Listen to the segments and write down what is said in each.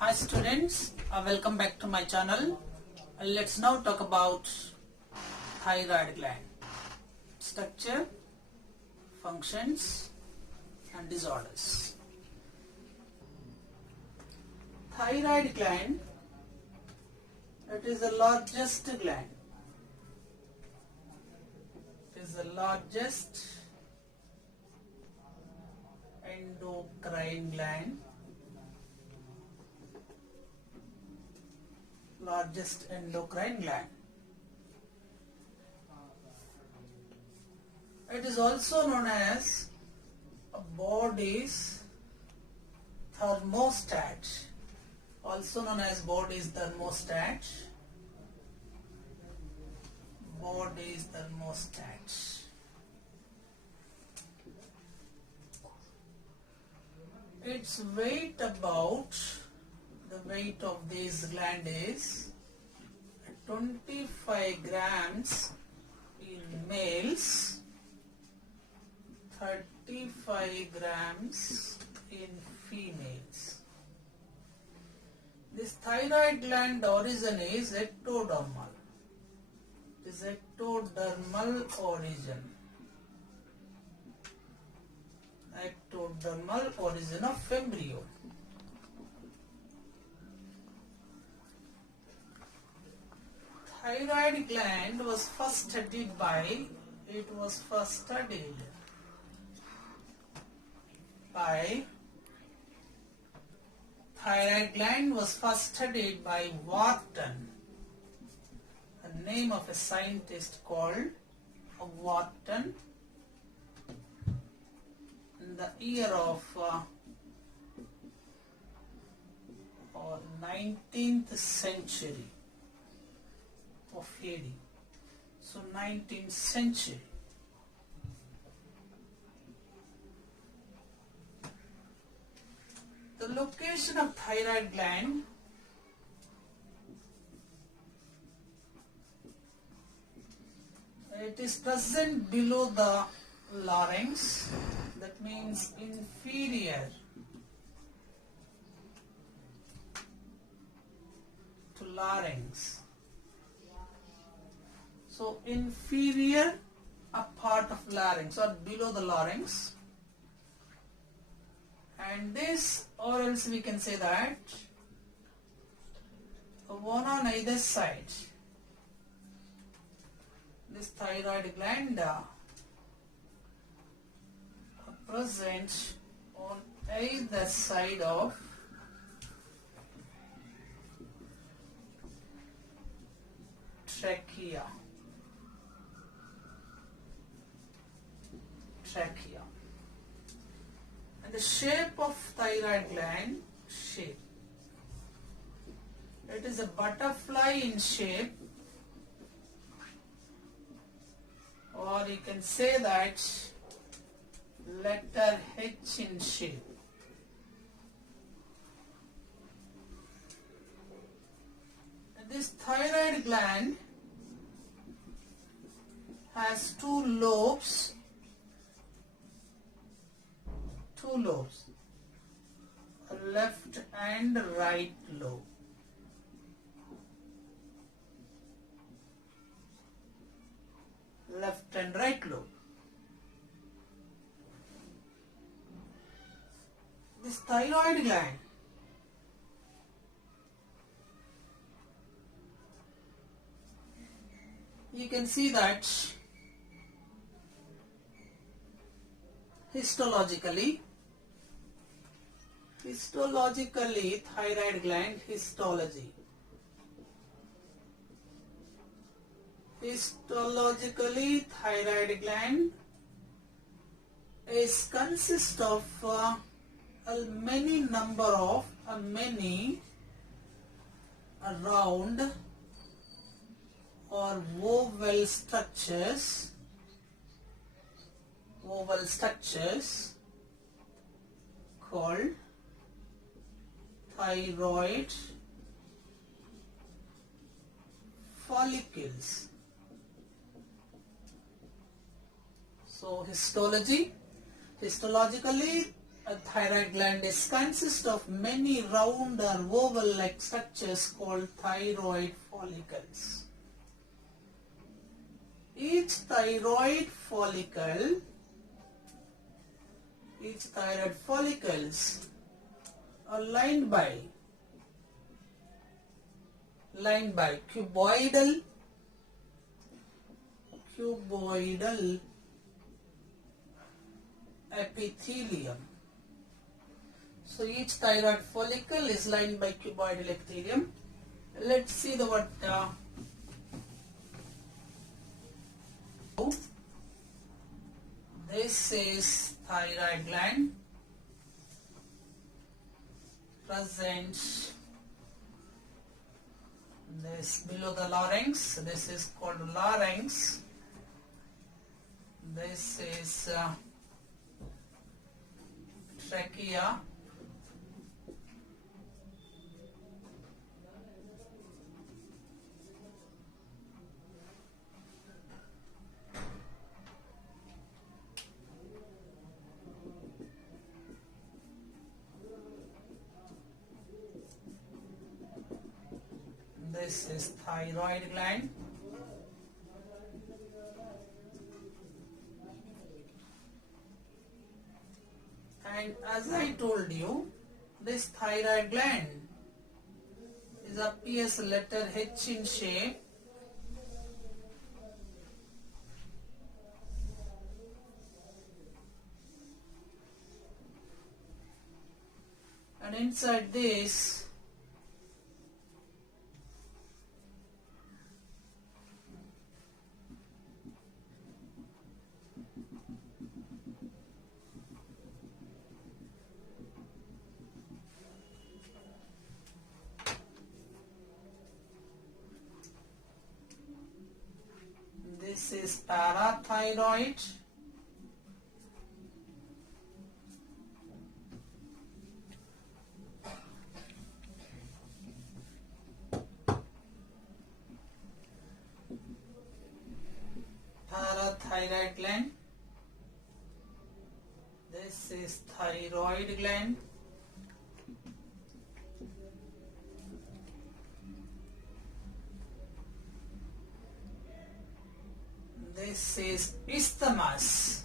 Hi students, welcome back to my channel. Let's now talk about thyroid gland. Structure, functions and disorders. Thyroid gland, it is the largest gland. It is the largest endocrine gland. Largest endocrine gland. It is also known as a body's thermostat. Also known as body's thermostat. Body's thermostat. Its weight the weight of this gland is 25 grams in males, 35 grams in females. This thyroid gland origin is ectodermal. It is ectodermal origin. Ectodermal origin of embryo. Thyroid gland was first studied by thyroid gland was first studied by Wharton, the name of a scientist called Wharton, in the year of 19th century of AD. So 19th century. The location of thyroid gland it is present below the larynx, that means inferior to larynx. So inferior a part of larynx or below the larynx, and this, or else we can say that one on either side. This thyroid gland present on either side of trachea. And the shape of thyroid gland shape. It is a butterfly in shape, or you can say that letter H in shape. And this thyroid gland has two lobes, a left and right lobe. Left and right lobe. This thyroid gland you can see that histologically thyroid gland histology. Histologically thyroid gland is consist of many round or oval structures called thyroid follicles. So histologically A thyroid gland consists of many round or oval-like structures called thyroid follicles. Each thyroid follicles are lined by cuboidal epithelium. So each thyroid follicle is lined by cuboidal epithelium. Let's see the what. This is thyroid gland present this below the larynx. This is called larynx. This is trachea. This is thyroid gland. And as I told you, this thyroid gland appears letter H in shape. And inside this, this is parathyroid. Parathyroid gland. This is thyroid gland. This is isthmus.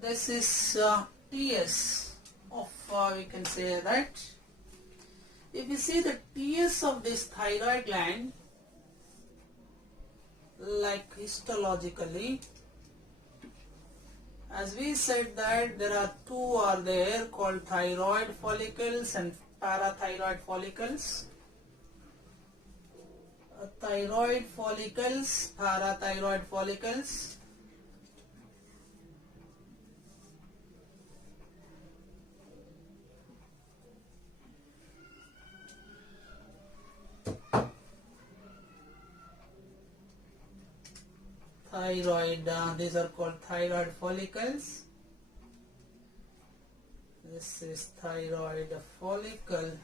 This is TS of we can say that. If you see the TS of this thyroid gland, like histologically, as we said that there are two are there called thyroid follicles and parathyroid follicles. Thyroid follicles, parathyroid follicles. Thyroid, these are called thyroid follicles. This is thyroid follicle.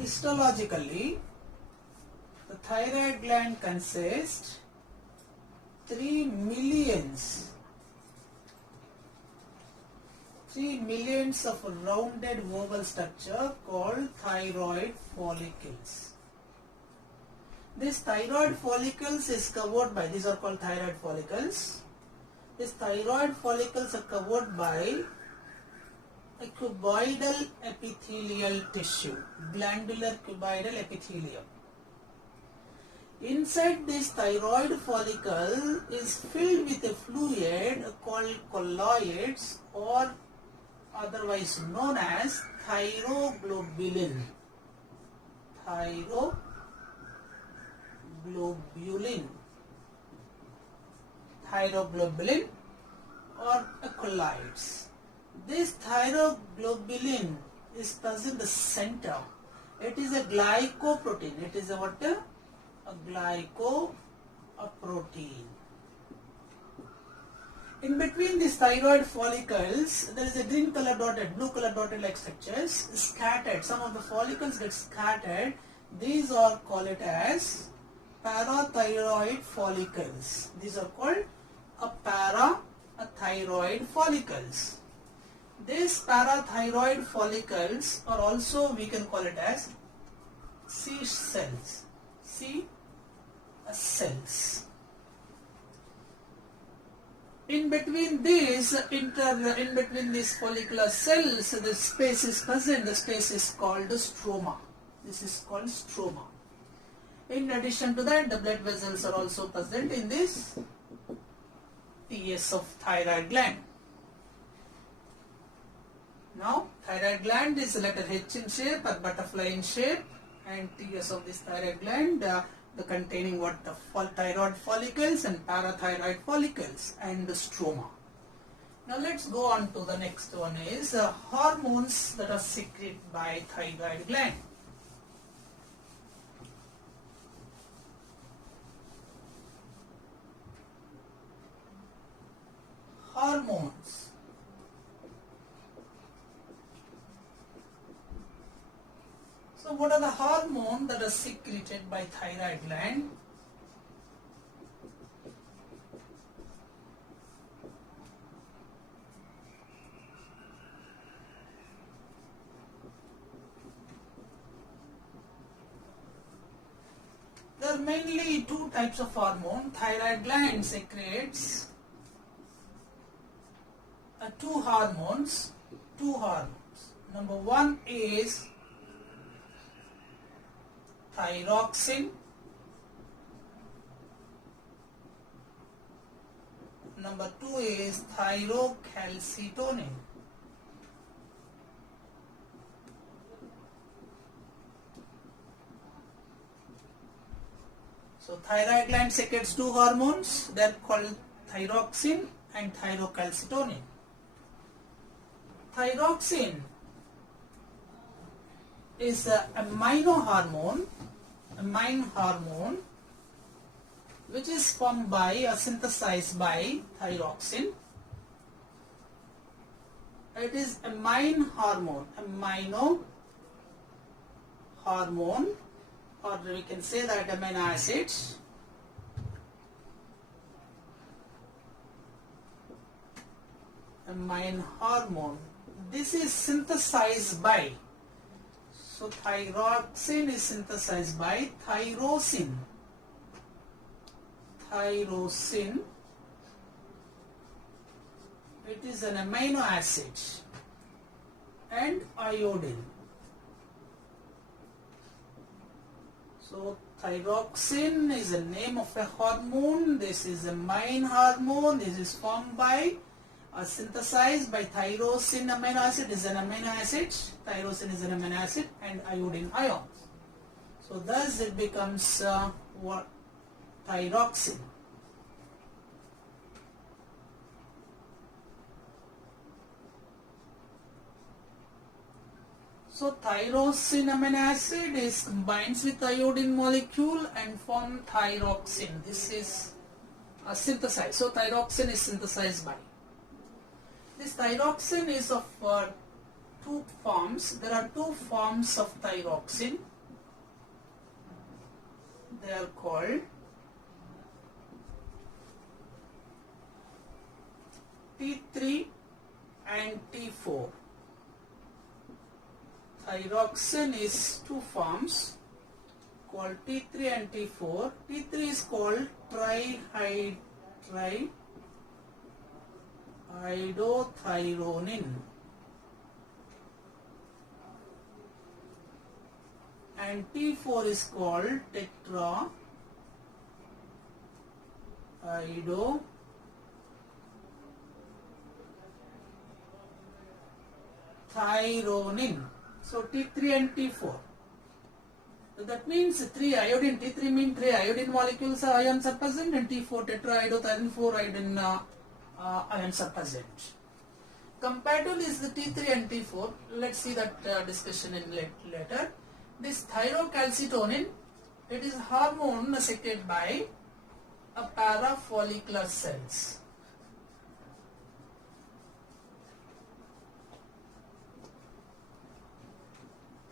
Histologically, the thyroid gland consists 3 millions of a rounded oval structure called thyroid follicles. This thyroid follicles is covered by, these are called thyroid follicles. These thyroid follicles are covered by a cuboidal epithelial tissue, glandular cuboidal epithelium. Inside this thyroid follicle is filled with a fluid called colloids, or otherwise known as thyroglobulin. Thyroglobulin or colloids. This thyroglobulin is present in the center. It is a glycoprotein. It is a what? A glycoprotein. a protein. In between these thyroid follicles, there is a green color dotted, blue color dotted like structures scattered. Some of the follicles get scattered. These are called it as parathyroid follicles. These are called parathyroid follicles. These parathyroid follicles are also, we can call it as C cells. C cells. In between these follicular cells, the space is present. The space is called stroma. This is called stroma. In addition to that, the blood vessels are also present in this TS of thyroid gland. Now, thyroid gland is letter H in shape or butterfly in shape, and TS of this thyroid gland, the containing what the thyroid follicles and parathyroid follicles and the stroma. Now let's go on to the next one is hormones that are secreted by thyroid gland. Hormones. So what are the hormones that are secreted by thyroid gland? There are mainly two types of hormone. Thyroid gland secretes two hormones. Number one is thyroxine. Number two is thyrocalcitonin. So thyroid gland secretes two hormones. They are called thyroxine and thyrocalcitonin. Thyroxine is a amino hormone, which is formed by or synthesized by thyroxine. It is amino hormone, or we can say that amino acids. Amino hormone. This is synthesized by. So thyroxine is synthesized by tyrosine. It is an amino acid, and iodine. So thyroxine is the name of a hormone. This is a main hormone. This is formed by synthesized by tyrosine amino acid. Is an amino acid. Tyrosine is an amino acid, and iodine ions. So thus it becomes what? Thyroxine. So tyrosine amino acid is combines with iodine molecule and form thyroxine. This is synthesized. So thyroxine is synthesized by. This thyroxine is of two forms. There are two forms of thyroxine. They are called T3 and T4. Thyroxine is two forms called T3 and T4. T3 is called trihydrothyronium, and T4 is called tetrahydrothyronin. So T3 and T4. So that means iodine. T3 means 3 iodine molecules ions are present, and T4 tetrahydrothyronin 4 iodine ions are present. Comparatively is the T3 and T4. Let's see that discussion in later. This thyrocalcitonin, it is hormone secreted by a parafollicular cells.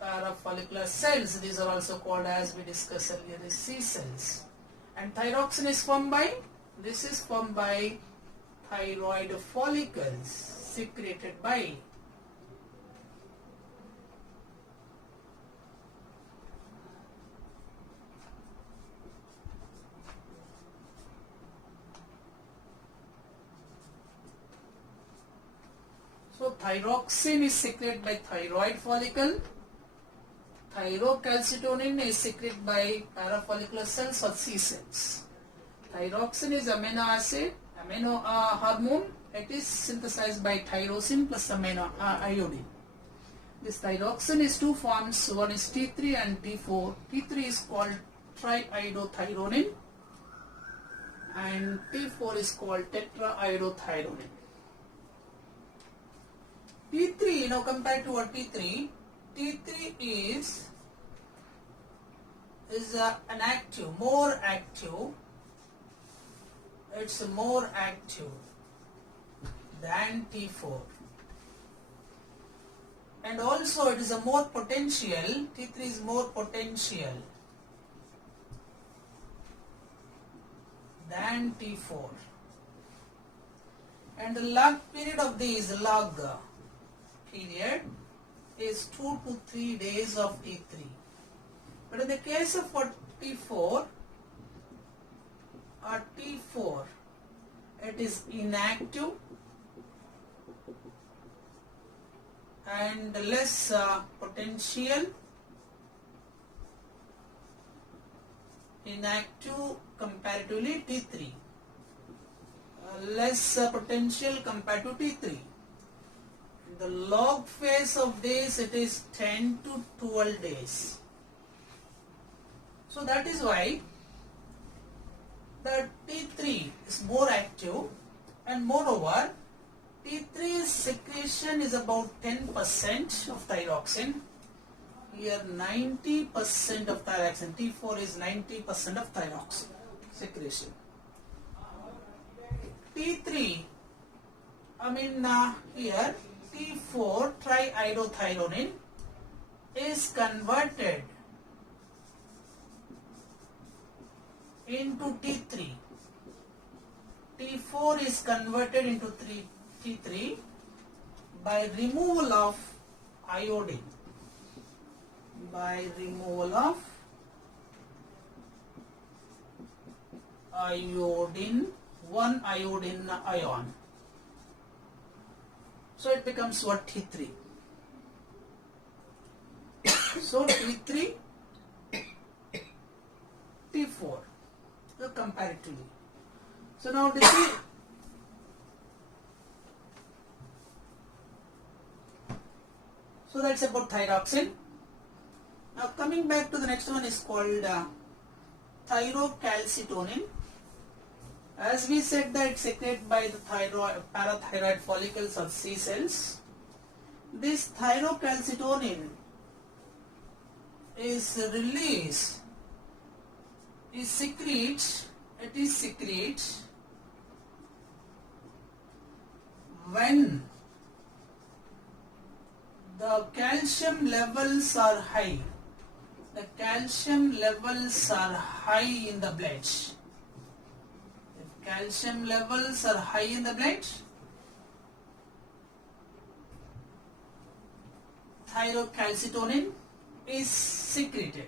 Parafollicular cells, these are also called, as we discussed earlier, the C cells. And thyroxine is formed by, this is formed by thyroid follicles secreted by thyroxine is secreted by thyroid follicle. Thyrocalcitonin is secreted by parafollicular cells or C cells. Thyroxine is amino acid, hormone. It is synthesized by tyrosine plus iodine. This thyroxine is two forms. One is T3 and T4. T3 is called triiodothyronine and T4 is called tetraiodothyronine. T3, now compared to a T3 is an active, more active. It's more active than T4, and also it is a more potential. T3 is more potential than T4, and the log period of these period is 2 to 3 days of T3. But in the case of T4, it is inactive and less potential, inactive comparatively T3, less potential compared to T3. The log phase of this, it is 10 to 12 days. So that is why the T3 is more active, and moreover T3's secretion is about 10% of thyroxine. Here 90% of thyroxine. T4 is 90% of thyroxine secretion. T3, here T4 triiodothyronine is converted into T3. T4 is converted into T3 by removal of iodine. By removal of iodine, one iodine ion. So it becomes what? T3. So T3, T4, comparatively. So now this is, so that's about thyroxine. Now coming back to the next one is called thyrocalcitonin. As we said that it's secreted by the parathyroid follicles or C cells. This thyrocalcitonin is released, it is secreted when the calcium levels are high. The calcium levels are high in the blood. Calcium levels are high in the blood, thyrocalcitonin is secreted.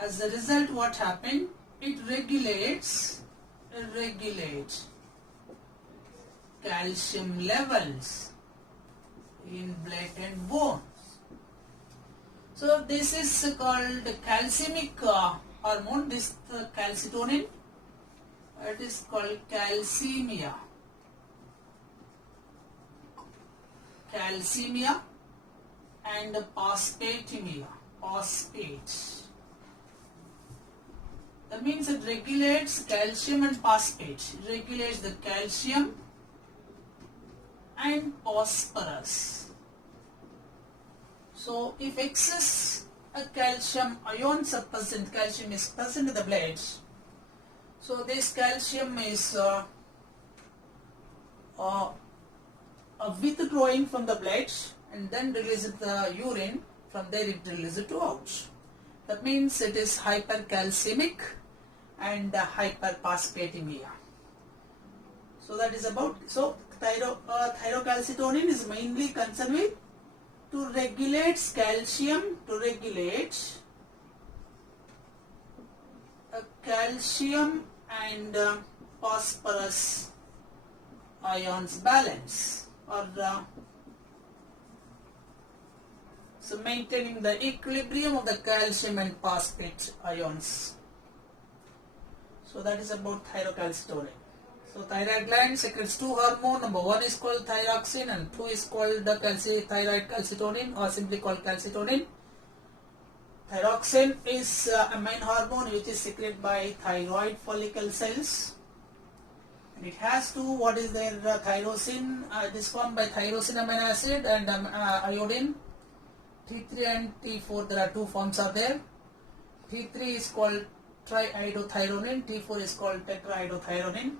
As a result, what happened? It regulates calcium levels in blood and bones. So this is called calcemic hormone. This calcitonin, it is called calcemia. Calcemia and phosphatemia. Phosphate. That means it regulates calcium and phosphate. It regulates the calcium and phosphorus. So if excess calcium ions are present, calcium is present in the blood, So this calcium is withdrawing from the blood and then releasing the urine. From there it releases to out. That means it is hypercalcemic and hyperphosphatemia. So that is about, so thyrocalcitonin is mainly concerned with to regulate calcium, to regulate calcium and phosphorus ions balance, or so maintaining the equilibrium of the calcium and phosphate ions. So that is about thyrocalcitonin. So thyroid gland secretes two hormones. Number one is called thyroxine and two is called the thyroid calcitonin, or simply called calcitonin. Thyroxine is a main hormone which is secreted by thyroid follicle cells. And it has two, what is their tyrosine, it is formed by tyrosine amino acid and iodine. T3 and T4, there are two forms are there. T3 is called triiodothyronine, T4 is called tetraiodothyronine.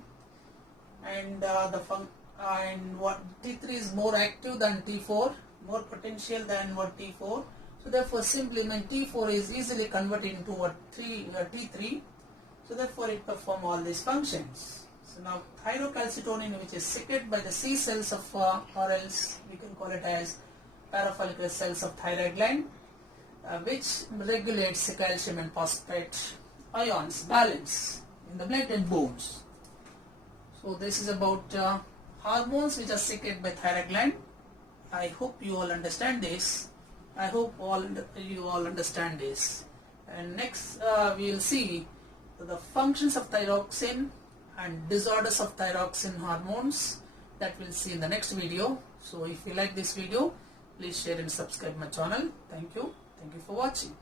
And T3 is more active than T4, more potential than what T4. So therefore simply when T4 is easily converted into what T3, so therefore it performs all these functions. So now thyrocalcitonin, which is secreted by the C cells of or else we can call it as parafollicular cells of thyroid gland, which regulates the calcium and phosphate ions balance in the blood and bones. So this is about hormones which are secreted by thyroid gland. I hope you all understand this. I hope you all understand this. And next we will see the functions of thyroxine and disorders of thyroxine hormones. That we'll see in the next video. So if you like this video, please share and subscribe my channel. Thank you. Thank you for watching.